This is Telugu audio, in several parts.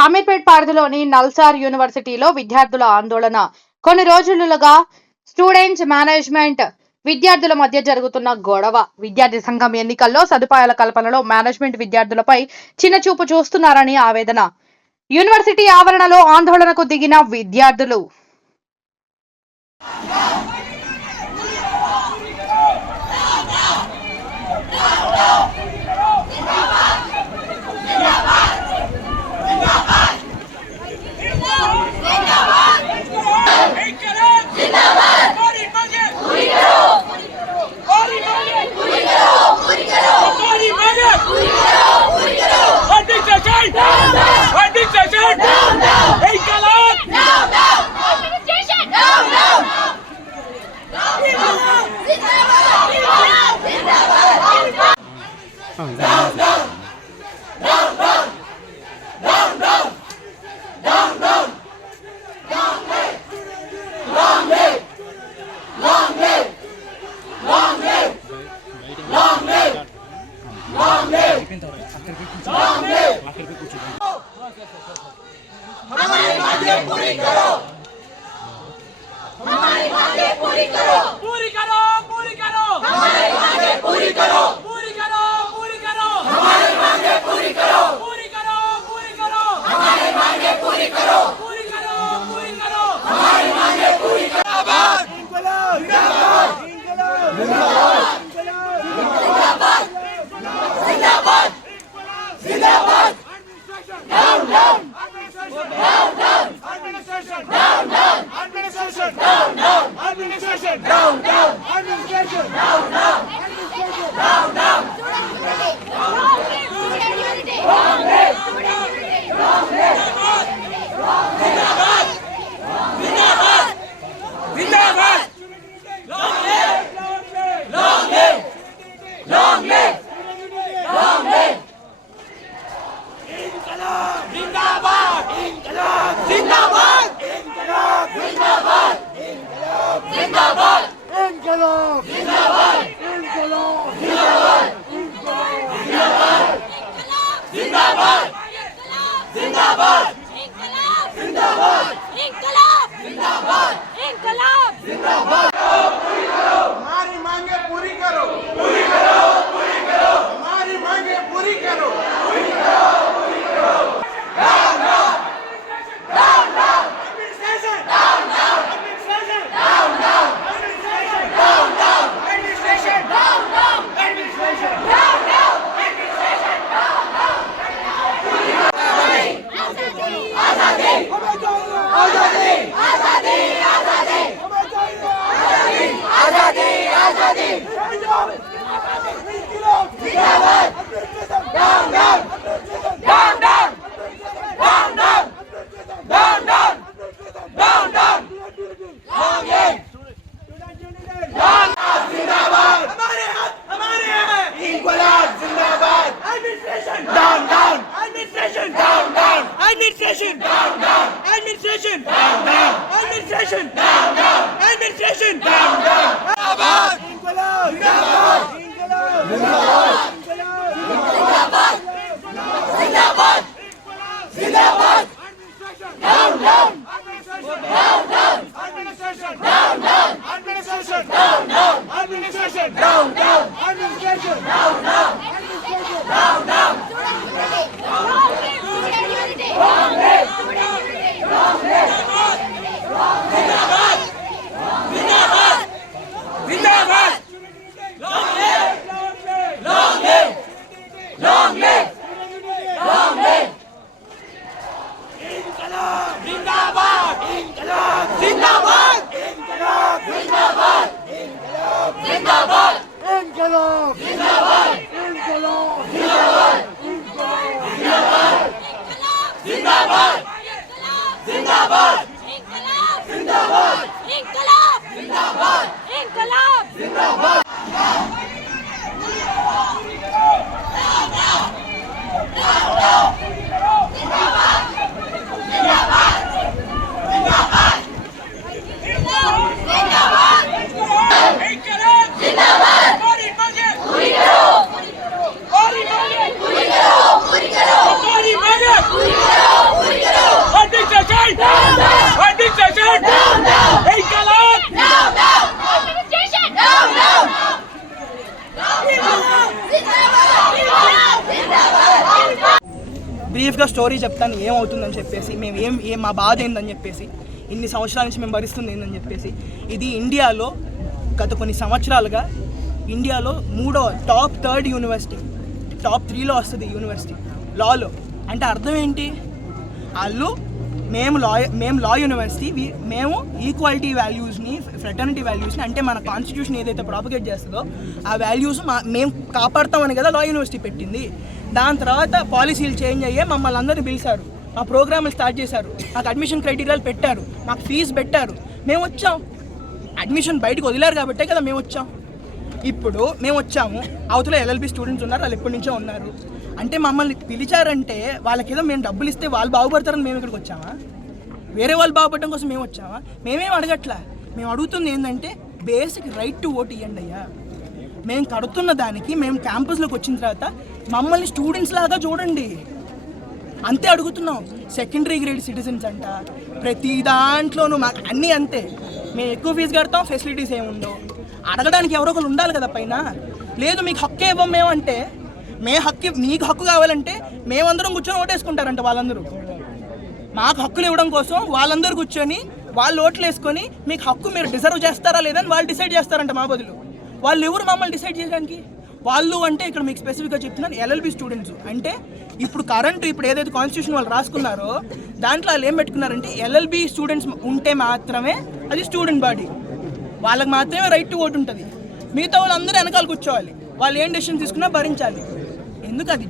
శామీర్పేట్ పారధిలోని నల్సార్ యూనివర్సిటీలో విద్యార్థుల ఆందోళన కొన్ని రోజులుగా స్టూడెంట్స్ మేనేజ్మెంట్ విద్యార్థుల మధ్య జరుగుతున్న గొడవ విద్యార్థి సంఘం ఎన్నికల్లో సదుపాయాల కల్పనలో మేనేజ్మెంట్ విద్యార్థులపై చిన్న చూపు చూస్తున్నారని ఆవేదన యూనివర్సిటీ ఆవరణలో ఆందోళనకు దిగిన విద్యార్థులు हमारी बातें पूरी करो हमारी बातें पूरी करो पूरी करो पूरी करो हमारी बातें पूरी करो Administration! no, down! Administration! No, no, Administration! No, No, Administration! Down, down! No, no, Down, down! no. unity! Story చెప్తాను ఏమవుతుందని చెప్పేసి మేము ఏం ఏ మా బాధ ఏందని చెప్పేసి ఇన్ని సంవత్సరాల నుంచి మేము భరిస్తుంది ఏందని చెప్పేసి ఇది ఇండియాలో గత కొన్ని సంవత్సరాలుగా ఇండియాలో మూడో టాప్ థర్డ్ యూనివర్సిటీ టాప్ త్రీలో వస్తుంది యూనివర్సిటీ లాలో అంటే అర్థం ఏంటి వాళ్ళు మేము లా మేము లా యూనివర్సిటీ మేము ఈక్వాలిటీ వాల్యూస్ని ఫ్రెటర్నిటీ వాల్యూస్ని అంటే మన కాన్స్టిట్యూషన్ ఏదైతే ప్రాపగేట్ చేస్తుందో ఆ వాల్యూస్ మా మేము కాపాడతామని కదా లా యూనివర్సిటీ పెట్టింది దాని తర్వాత పాలసీలు చేంజ్ అయ్యే మమ్మల్ని అందరినీ పిలిచారు మా ప్రోగ్రాములు స్టార్ట్ చేశారు మాకు అడ్మిషన్ క్రైటీరియాలు పెట్టారు మాకు ఫీజు పెట్టారు మేము వచ్చాం అడ్మిషన్ బయటకు వదిలారు కాబట్టే కదా మేము వచ్చాం ఇప్పుడు మేము వచ్చాము అవతల ఎల్ఎల్బి స్టూడెంట్స్ ఉన్నారు వాళ్ళు ఎప్పటి నుంచో ఉన్నారు అంటే మమ్మల్ని పిలిచారంటే వాళ్ళకేదో మేము డబ్బులు ఇస్తే వాళ్ళు బాగుపడతారని మేము ఇక్కడికి వచ్చామా వేరే వాళ్ళు బాగుపడడం కోసం మేము వచ్చామా మేమేం అడగట్లా మేము అడుగుతుంది ఏంటంటే బేసిక్ రైట్ టు ఓట్ ఇవ్వండి అయ్యా మేము కడుతున్న దానికి మేము క్యాంపస్లోకి వచ్చిన తర్వాత మమ్మల్ని స్టూడెంట్స్ లాగా చూడండి అంతే అడుగుతున్నాం సెకండరీ గ్రేడ్ సిటిజన్స్ అంట ప్రతి దాంట్లోనూ మాకు అన్నీ అంతే మేము ఎక్కువ ఫీజు కడతాం ఫెసిలిటీస్ ఏముండవు అడగడానికి ఎవరో ఒకరు ఉండాలి కదా పైన లేదు మీకు హక్కు ఇవ్వం మేము అంటే మే హక్కు మీకు హక్కు కావాలంటే మేమందరం కూర్చొని ఓటేసుకుంటారంట వాళ్ళందరూ మాకు హక్కులు ఇవ్వడం కోసం వాళ్ళందరూ కూర్చొని వాళ్ళు ఓట్లు వేసుకొని మీకు హక్కు మీరు డిజర్వ్ చేస్తారా లేదని వాళ్ళు డిసైడ్ చేస్తారంట మా బదులు వాళ్ళు ఎవరు మమ్మల్ని డిసైడ్ చేయడానికి వాళ్ళు అంటే ఇక్కడ మీకు స్పెసిఫిక్గా చెప్తున్నారు ఎల్ఎల్బి స్టూడెంట్స్ అంటే ఇప్పుడు కరెంటు ఇప్పుడు ఏదైతే కాన్స్టిట్యూషన్ వాళ్ళు రాసుకున్నారో దాంట్లో వాళ్ళు ఏం పెట్టుకున్నారంటే ఎల్ఎల్బి స్టూడెంట్స్ ఉంటే మాత్రమే అది స్టూడెంట్ బాడీ వాళ్ళకి మాత్రమే రైట్ టు ఓటు ఉంటుంది మిగతా అందరూ వెనకాల కూర్చోవాలి వాళ్ళు ఏం డెసిషన్ తీసుకున్నా భరించాలి ఎందుకు అది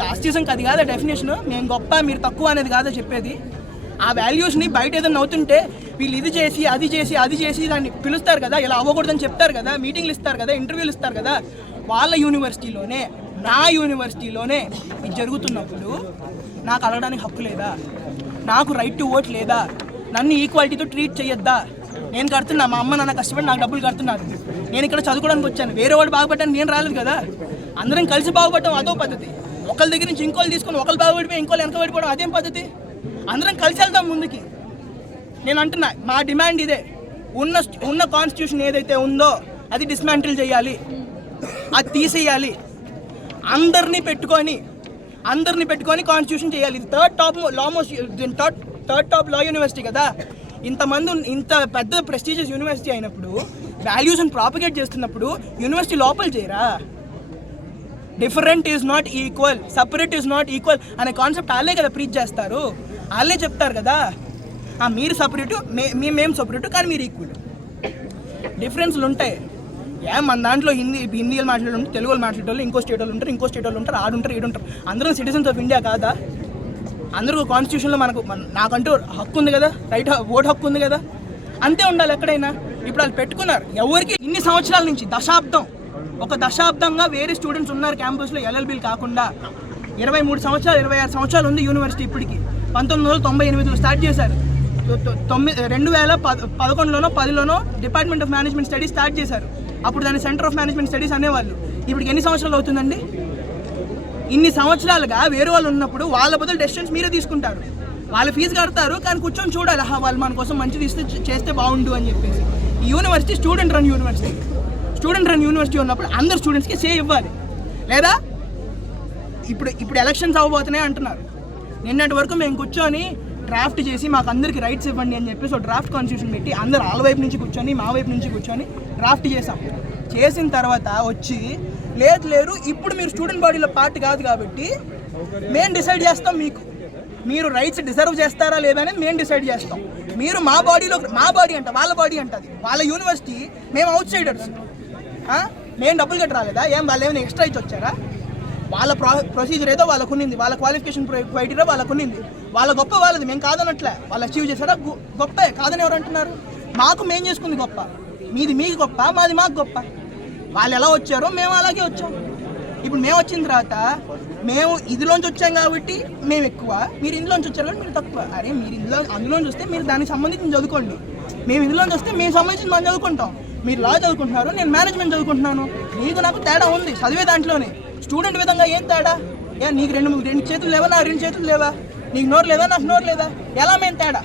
కాస్టిజం అది కాదు డెఫినేషన్ మేము గొప్ప మీరు తక్కువ అనేది కాదా చెప్పేది ఆ వాల్యూస్ని బయట ఏదైనా అవుతుంటే వీళ్ళు ఇది చేసి అది చేసి అది చేసి దాన్ని పిలుస్తారు కదా ఇలా అవ్వకూడదని చెప్తారు కదా మీటింగ్లు ఇస్తారు కదా ఇంటర్వ్యూలు ఇస్తారు కదా వాళ్ళ యూనివర్సిటీలోనే నా యూనివర్సిటీలోనే ఇది జరుగుతున్నప్పుడు నాకు అడగడానికి హక్కు లేదా నాకు రైట్ టు ఓట్ లేదా నన్ను ఈక్వాలిటీతో ట్రీట్ చేయొద్దా నేను కడుతున్నా మా అమ్మ నాన్న కష్టపడి నాకు డబ్బులు కడుతున్నారు నేను ఇక్కడ చదువుకోవడానికి వచ్చాను వేరే వాళ్ళు బాగుపడ్డాను నేను రాలేదు కదా అందరం కలిసి బాగుపడటం అదో పద్ధతి ఒకళ్ళ దగ్గర నుంచి ఇంకోళ్ళు తీసుకొని ఒకళ్ళు బాగుపడిపోయి ఇంకోళ్ళు వెనక పడిపోవడం అదేం పద్ధతి అందరం కలిసి వెళ్దాం ముందుకి నేను అంటున్నా మా డిమాండ్ ఇదే ఉన్న ఉన్న కాన్స్టిట్యూషన్ ఏదైతే ఉందో అది డిస్మాంటిల్ చేయాలి అది తీసేయాలి అందరినీ పెట్టుకొని అందరిని పెట్టుకొని కాన్స్టిట్యూషన్ చేయాలి ఇది third top law most third third top law university కదా ఇంతమంది ఇంత పెద్ద ప్రెస్టీజియస్ యూనివర్సిటీ అయినప్పుడు వాల్యూస్ని ప్రాపగేట్ చేస్తున్నప్పుడు యూనివర్సిటీ లోపల చేయరా different is not equal separate is not equal అనే కాన్సెప్ట్ వాళ్ళే కదా ప్రీచ్ చేస్తారు వాళ్ళే చెప్తారు కదా మీరు సపరేటు మే మేమేం సపరేటు కానీ మీరు ఈక్వల్ డిఫరెన్స్లు ఉంటాయి ఏ మన దాంట్లో హిందీ హిందీలు మాట్లాడే తెలుగులో మాట్లాడే ఇంకో స్టేట్ వాళ్ళు ఉంటారు ఇంకో స్టేట్ వాళ్ళు ఉంటారు ఆడుంటారు ఉంటారు అందరూ సిటిజన్స్ ఆఫ్ ఇండియా కాదా అందరూ కాన్స్టిట్యూషన్లో మనకు నాకంటూ హక్కు ఉంది కదా రైట్ ఓటు హక్కు ఉంది కదా అంతే ఉండాలి ఎక్కడైనా ఇప్పుడు వాళ్ళు పెట్టుకున్నారు ఎవరికి ఇన్ని సంవత్సరాల నుంచి దశాబ్దం ఒక దశాబ్దంగా వేరే స్టూడెంట్స్ ఉన్నారు క్యాంపస్లో ఎల్ఎల్బీలు కాకుండా ఇరవై మూడు సంవత్సరాలు ఇరవై ఆరు సంవత్సరాలు ఉంది యూనివర్సిటీ ఇప్పటికి పంతొమ్మిది వందల తొంభై ఎనిమిదిలో స్టార్ట్ చేశారు తొమ్మిది రెండు వేల పదకొండులోనో పదిలోనో department of management studies start చేశారు అప్పుడు దాన్ని సెంటర్ ఆఫ్ మేనేజ్మెంట్ స్టడీస్ అనేవాళ్ళు ఇప్పుడు ఎన్ని సంవత్సరాలు అవుతుందండి ఇన్ని సంవత్సరాలుగా వేరే వాళ్ళు ఉన్నప్పుడు వాళ్ళ బదులు డెసిషన్స్ మీరే తీసుకుంటారు వాళ్ళు ఫీజు కడతారు కానీ కూర్చొని చూడాలి వాళ్ళు మన కోసం మంచిది ఇస్తే చేస్తే బాగుండు అని చెప్పేసి ఈ university student run university student run university ఉన్నప్పుడు అందరు స్టూడెంట్స్కి సే ఇవ్వాలి లేదా ఇప్పుడు ఇప్పుడు ఎలక్షన్స్ అవ్వబోతున్నాయి అంటున్నారు నిన్నటి వరకు మేము కూర్చొని డ్రాఫ్ట్ చేసి మాకు అందరికీ రైట్స్ ఇవ్వండి అని చెప్పేసి ఒక డ్రాఫ్ట్ కాన్స్టిట్యూషన్ పెట్టి అందరు వాళ్ళ వైపు నుంచి కూర్చొని మా వైపు నుంచి కూర్చొని డ్రాఫ్ట్ చేసాం చేసిన తర్వాత వచ్చి లేదు లేరు ఇప్పుడు మీరు స్టూడెంట్ బాడీలో పార్ట్ కాదు కాబట్టి మేము డిసైడ్ చేస్తాం మీకు మీరు రైట్స్ డిజర్వ్ చేస్తారా లేదా అనేది మేము డిసైడ్ చేస్తాం మీరు మా బాడీలో మా బాడీ అంట వాళ్ళ బాడీ అంటది వాళ్ళ యూనివర్సిటీ మేము అవుట్ సైడర్స్ మేము డబ్బులు కట్ట రాలేదా ఏం వాళ్ళు ఏమైనా ఎక్స్ట్రా ఇచ్చి వచ్చారా వాళ్ళ ప్రొసీజర్ ఏదో వాళ్ళకు ఉన్నింది వాళ్ళ క్వాలిఫికేషన్ క్రైటీరియా వాళ్ళకు ఉన్నింది వాళ్ళ గొప్ప వాళ్ళది మేము కాదనట్లే వాళ్ళు అచీవ్ చేశారా గొప్పే కాదని ఎవరు అంటున్నారు మాకు మేం చేసుకుంది గొప్ప మీది మీకు గొప్ప మాది మాకు గొప్ప వాళ్ళు ఎలా వచ్చారో మేము అలాగే వచ్చాం ఇప్పుడు మేము వచ్చిన తర్వాత మేము ఇదిలోంచి వచ్చాం కాబట్టి మేము ఎక్కువ మీరు ఇందులోంచి వచ్చారు కాబట్టి మీరు తక్కువ అరే మీరు ఇందులో అందులోంచి వస్తే మీరు దానికి సంబంధించి చదువుకోండి మేము ఇందులోంచి వస్తే మేము సంబంధించి మనం చదువుకుంటాం మీరు లా చదువుకుంటున్నారు నేను మేనేజ్మెంట్ చదువుకుంటున్నాను మీకు నాకు తేడా ఉంది చదివే దాంట్లోనే స్టూడెంట్ విధంగా ఏం తేడా ఏ నీకు రెండు రెండు చేతులు లేవా నా రెండు చేతులు లేవా నీకు నోరు లేదా నాకు నోరు లేదా ఎలా మేము తేడా